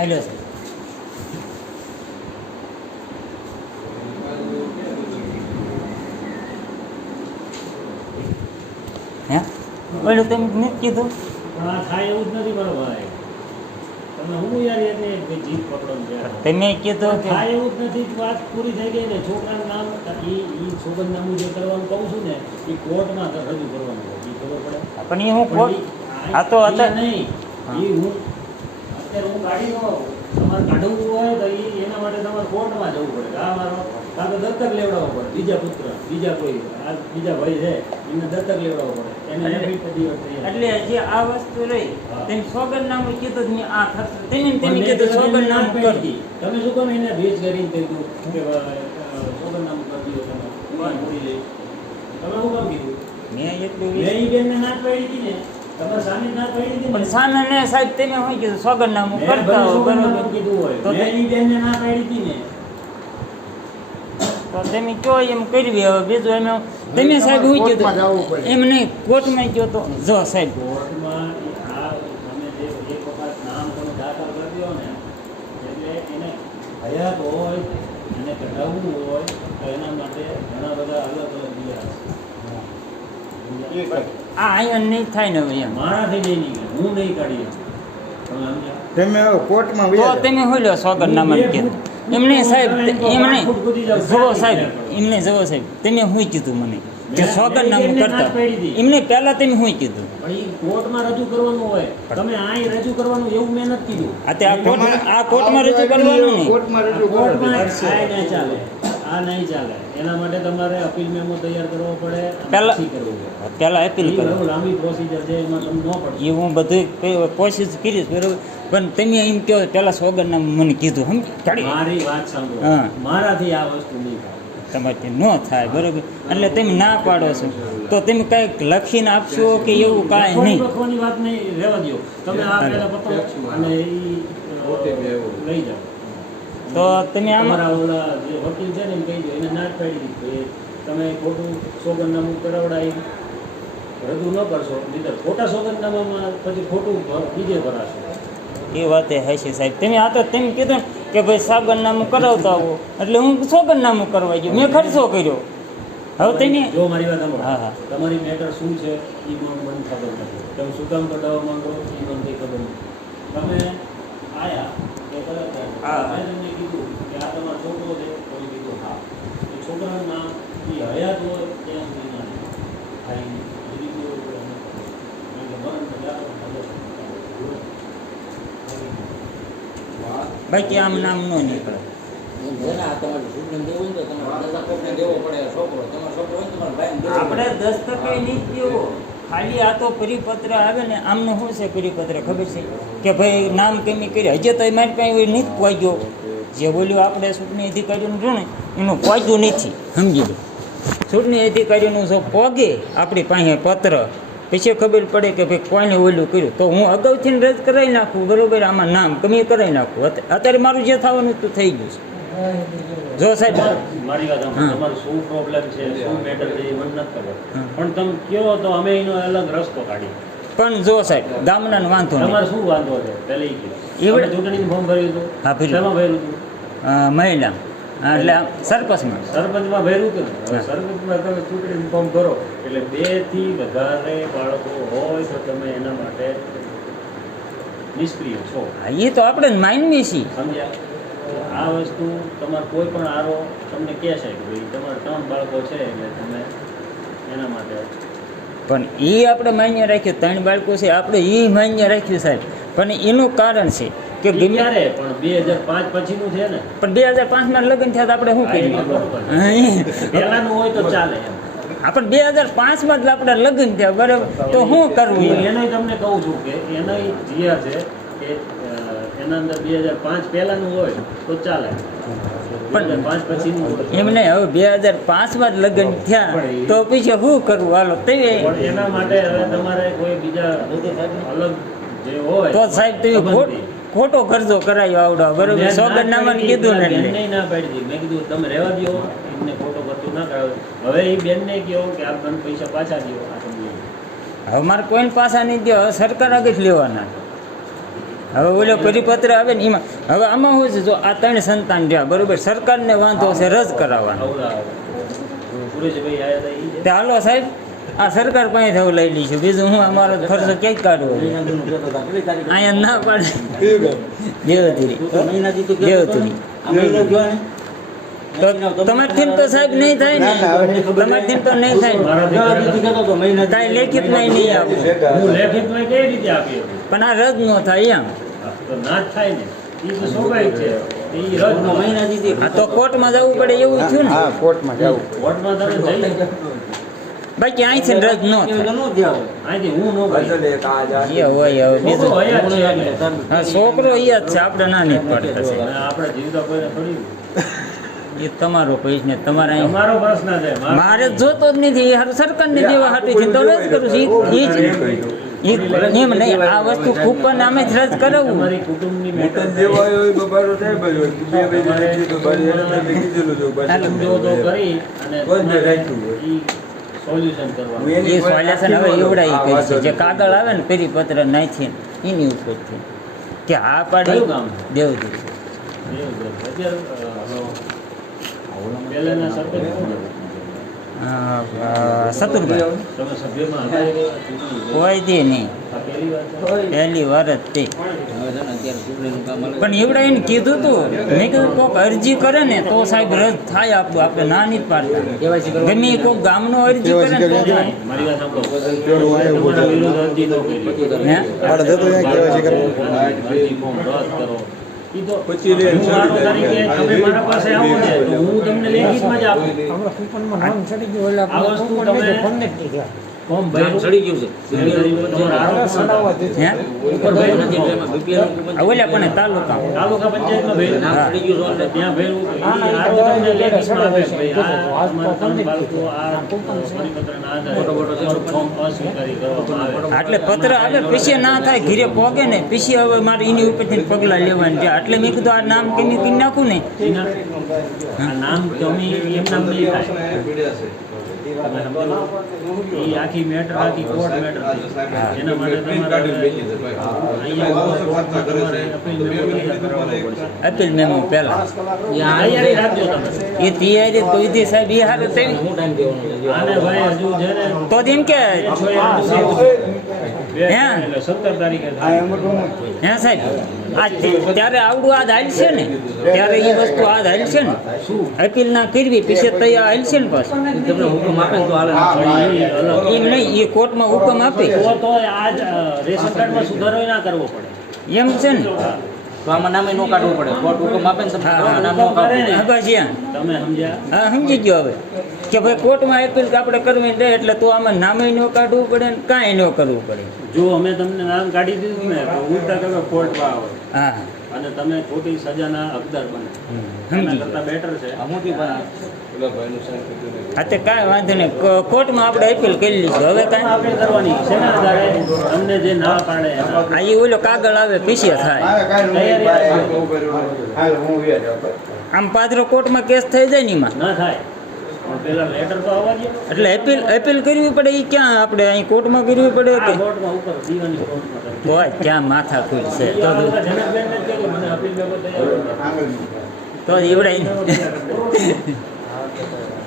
આલો સાહેબ હે? ઓલું તમે નથી કીધું? હા થાય એવું જ નથી મારો ભાઈ. તમે હું યાર એને જીત પકડો. તમે કીધું કે થાય એવું જ નથી વાત પૂરી થઈ ગઈ ને છોકરાનું નામ એ એ સોગંદનામું જે કરવાનું કહું છું ને એ કોર્ટમાં રજૂ કરવાનું એ ખબર પડે? પણ એ હું કોર્ટ આ તો હતા અત્યારે- નહીં એ હું અત્યારે હું ગાડી નો તમારે કાઢવું હોય તો એના માટે તમારે કોર્ટમાં જવું પડે. આ મારો કાં તો દત્તક લેવડાવવો પડે. બીજા પુત્ર બીજા કોઈ આ બીજા ભાઈ છે એને દત્તક લેવડાવવો પડે. એને એટલે- જે આ વસ્તુ રહી કીધું જ નહીં, આ થશે. કીધું કરી. તમે શું કામ એને ભેજ કરીને કહ્યું કે ભાઈ, અ, કરી દો તમે. તમે શું કામ કીધું? મેં એટલું મેં બેનને ના પાડી હતી ને સામે પણ સામે ને સાહેબ તમે શું કીધું સોગંદનામું કરતા હો બરોબર. કીધું હોય. તો મેં ઈ ના પાડી ને. તો તમે કહો એમ કરવી હવે? બીજું એમ તમે સાહેબ હું કીધું એમ નહીં કોર્ટમાં ગયો તો જો સાહેબ. હયાત હોય એને કઢાવવું હોય તો એના માટે ઘણા બધા અલગ અલગ દિવસ. આ અહીંયા નહીં થાય ને એમ. મારાથી નહીં નીકળે. હું નહીં કાઢી તમે કોર્ટમાં તો તમે લો કીધું એમને સાહેબ એમને જુઓ સાહેબ એમને જુઓ સાહેબ તમે શું કીધું મને ના કરતા. એમને પહેલા તમે શું કીધું. કોર્ટમાં રજૂ કરવાનું હોય. તમે અહીં રજૂ કરવાનું એવું મેં નથી કીધું. આ તે આ કોર્ટ તમારે આ કોર્ટમાં રજૂ કરવાનું ને કોર્ટમાં રજૂ કોર્ટમાં નહીં ચાલે. આ નહીં ચાલે. એના માટે તમારે અપીલ મેમો તૈયાર કરવો પડે પહેલા- પહેલા અપીલ કરો. લાંબી પ્રોસિજર છે એમાં તમને ન પડે. એ હું બધું કઈ- કોશિશ કરીશ બરોબર. પણ તમે એમ કહો પહેલા સોગરના મને કીધું હમ મારી વાત સાંભળો. હા. મારાથી આ વસ્તુ નહીં થાય. તમારાથી ન થાય બરોબર. એટલે તમે ના પાડો છો. તો તમે કંઈક લખીને આપશો કે એવું કાંઈ નહીં? લખવાની વાત નહીં રહેવા દ્યો. તમે આ હાલે. પહેલા પતો અને ઈ લઈ જાઓ. તો તમે આમાં ઓલા જે વકીલ છે ને એમ કહી દો એને ના પાડી દીધું. એ તમે ખોટું સોગંદનામું કરાવડાવી રજૂ ન કરશો નહીં ખોટા સોગંદનામામાં પછી ખોટું બીજે ભરાશે. એ વાતે હશે સાહેબ. તમે આ તો તેમ કીધું કે ભાઈ સોગંદનામું કરાવતા આવો. એટલે હું સોગંદનામું કરવા ગયો. મેં ખર્ચો કર્યો. હવે તમે જો મારી વાત હા, હા. તમારી મેટર શું છે? એ મને મને ખબર નથી. તમે શું કામ કઢાવવા માંગો? એ મને કંઈ ખબર નથી. તમે આયા કે હા. મેં તમને કીધું કે આ તમારો છોકરો છે તમે કીધું હા. એ છોકરાના એ હયાત હોય ત્યાં સુધી ના ન કરે. કારણ કે મરણ તો બાકી આમ નામ ન નીકળે. જેના તમારે સુગંધ દેવું હોય ને તો તમારે દસ દેવો પડે છોકરો. તમારો છોકરો હોય ને તમારે ભાઈને દેવો આપણે દસ્તક દસ્તકે નહીં દેવો. ખાલી આ તો પરિપત્ર આવે ને આમને શું છે પરિપત્ર? ખબર છે? કે ભાઈ નામ કેમી કરી હજી તો મારી પાસે નથી પહોંચ્યો જે બોલ્યું આપણે ચૂંટણી અધિકારીનું છે ને એનું પહોંચ્યું નથી. સમજી લો ચૂંટણી અધિકારીનું જો પોગે આપણી પાસે પત્ર પછી ખબર પડે કે ભાઈ કોઈને ઓલું કર્યું. તો હું અગાઉથી રદ કરાવી નાખું બરોબર? આમાં નામ કમી કરાવી નાખું. અત- અત્યારે મારું જે થવાનું હતું થઈ ગયું છે. જો સાહેબ મારી વાત તમારો શું પ્રોબ્લેમ છે શું મેટર છે એ મને નથી ખબર. પણ તમે કયો તો અમે એનો અલગ રસ્તો કાઢી પણ જો સાહેબ ગામના વાંધો તમારે શું વાંધો છે? પેલે. એવડે- તમે ચૂંટણીનું ફોર્મ ભર્યું હતું. હા, ભર્યું. ભર્યું હતું? અ, મહિલા એટલે આમ સરપંચમાં. સરપંચમાં ભર્યું હતું. સરપંચમાં તમે ચૂંટણી ફોર્મ ભરો એટલે બેથી વધારે બાળકો હોય તો તમે એના માટે નિષ્ક્રિય છો. હા એ તો આપણે માનવી છીએ. સમજ્યા? તો આ વસ્તુ તમારે કોઈ પણ આરો તમને કહેશે કે ભાઈ તમારા ત્રણ બાળકો છે એટલે તમે એના માટે પણ એ આપણે માન્ય રાખ્યું ત્રણ બાળકો છે આપણે એ માન્ય રાખ્યું સાહેબ. પણ એનું કારણ છે કે ગમે પણ બે હજાર પાંચ પછીનું છે ને. પણ બે હજાર પાંચમાં લગ્ન થયા તો આપણે શું કરીએ. પહેલાનું હોય તો ચાલે આપણે બે હજાર પાંચમાં જ આપણે લગ્ન થયા બરાબર. તો શું કરવું એ- તમને કહું છું કે એનોય જીયા છે કે એના અંદર બે હજાર પાંચ પહેલાનું હોય તો ચાલે. પાંચ પછીનું એમને હવે બે હજાર પાંચમાં જ લગ્ન થયા તો પછી શું કરવું હાલો તે એના માટે હવે તમારે કોઈ બીજા અલગ જે હોય તો સાહેબ તમે ખોટ- ખોટો ખર્ચો કરાયો આવડો. બરોબર સોગન ના કીધું ને એટલે. ના પાડી મેં કીધું તમે રહેવા દ્યો એમને ખોટો ખર્ચો ના કરાવ્યો હવે એ બેનને કહો કે આ મને પૈસા પાછા દો હવે મારે કોઈને પાછા નહીં દો સરકાર આગળ લેવાના. હવે ઓલો પરિપત્ર આવે ને એમાં. હવે આમાં શું છે? જો આ ત્રણ સંતાન રહ્યા બરોબર? સરકારને વાંધો છે રદ કરાવવાનો. તે હાલો સાહેબ આ સરકાર પાસે થવું લઈ લઈશું બીજું હું અમારો ખર્ચો ક્યાંક કાઢવો? અહીંયા ના પાડે. દેવતીરી? તો તમારથી તો. સાહેબ નહીં થાય ને? તમારથી તો નહીં થાય. કાંઈ લેખિતમાં નહીં આપવું હું લેખિતમાં કઈ રીતે આપી શકું? પણ આ રદ ન થાય એમ. તો ના થાય ને. ઈ તો સ્વાભાવિક છે. કોર્ટમાં તો કોર્ટમાં જવું પડે એવું થયું ને? હા કોર્ટમાં જવું. કોર્ટમાં તમે જઈ બાકી અહીંથી રદ ન એ થાય. જે જ છે છોકરો જ આપણે ના નહીં પડે આપણે જીવતા કોઈને થોડી. એ તમારો પૈસ ને તમારે પ્રશ્ન છે. મારે જોતો જ નથી. એ હારું સરકારને દેવા હાટું છે. તો રદ કરું છું. ઈ- ઈ જ એમ નહીં આ વસ્તુ કૂપન આમે જ રદ કરાવવું કરી એ સોલ્યુશન હવે એવડાઈ કહી છે. જે કાગળ આવે ને પેરી પત્ર નાખી એની ઉપરથી. કે આ પાડી? દેવજી. છે. ચૂંટણી? કોઈ દે નહીં. પહેલી વાર જ તે. પણ એવડા એને કીધું તું. મેં કીધું કોઈક અરજી કરે ને તો સાહેબ રદ થાય આપણું આપણે ના નહીં પાડતા. ગમે એ કોઈક ગામનો અરજી કરે ને તો થાય. પછી લે, હું મારો તરીકે તમે મારા પાસે આવો ને તો હું તમને લેખિતમાં જ આપું. આ વસ્તુ તમે ફોર્મ ભર્યું. ચડી ગયું છે. એટલે ઓલા પણ તાલુકા. તાલુકા પંચાયતમાં ભર્યું. ગયું છે ત્યાં ભર્યું. પત્ર આવે પછી ના થાય ઘીરે પોગે ને પીસી હવે મારે એની ઉપરથી પગલાં લેવાની છે. એટલે મેં કીધું આ નામ કેમ કરી નાખું ને? નામ ગમી એમ નામ નહીં થાય. તમે સમજો? ઈ આખી મેટર આખી કોર્ટ મેટર. એના માટે તમારે. અપીલ મેમો પહેલા. તૈયારી રાખજો તમે. એ તૈયારી સાહેબ એ હારું થઈ હું ટાઈમ દેવાનો આને ભાઈ હજુ છે ને તો એમ કે એ સત્તર તારીખે આ હે સાહેબ? આ તે- ત્યારે આવડું આજ હાલશે ને? ત્યારે એ વસ્તુ આજ હાલશે ને? અપીલ ના કરવી પછી તૈયાર હાલશે ને પાછું. તમને હુકમ આપે ને તો હાલે. ને. પણ ઈ અલગ. એમ નહીં એ કોર્ટમાં હુકમ આપે. તો તો આજ રેશન કાર્ડમાં સુધારો ના કરવો પડે. એમ છે ને? તો આમાં નામે નો કાઢવું પડે. કોર્ટ હુકમ આપે ને તમે નામ નો કાઢવું સમજ્યા? હા સમજી ગયો હવે. કે ભાઈ કોર્ટમાં અપીલ આપણે કરવી દે એટલે તો આમાં નામે ન કાઢવું પડે ને કાંઈ ન કરવું પડે. જો અમે તમને નામ કાઢી દીધું ને તો ઉલટા તમે કોર્ટમાં આવો. હા. અને તમે ખોટી સજાના હકદાર બને. એના સમજી ગયો. કરતાં બેટર છે. અમુથી પણ હા તે કાંઈ વાંધો નહીં. કોર્ટમાં આપણે અપીલ કરી લીધું હવે કાંઈ? આપણે કરવાની આધારે તમને જે ના પાડે. આ એ ઓલો કાગળ આવે પીછે થાય. હું. આમ પાદરો કોર્ટમાં કેસ થઈ જાય ને એમાં? ના થાય. એટલે અપીલ એપીલ કરવી પડે એ ક્યાં આપણે અહીં કોર્ટમાં કરવી પડે કે. તો ક્યાં માથા ખુલ છે તો આ બધા જનકબેનને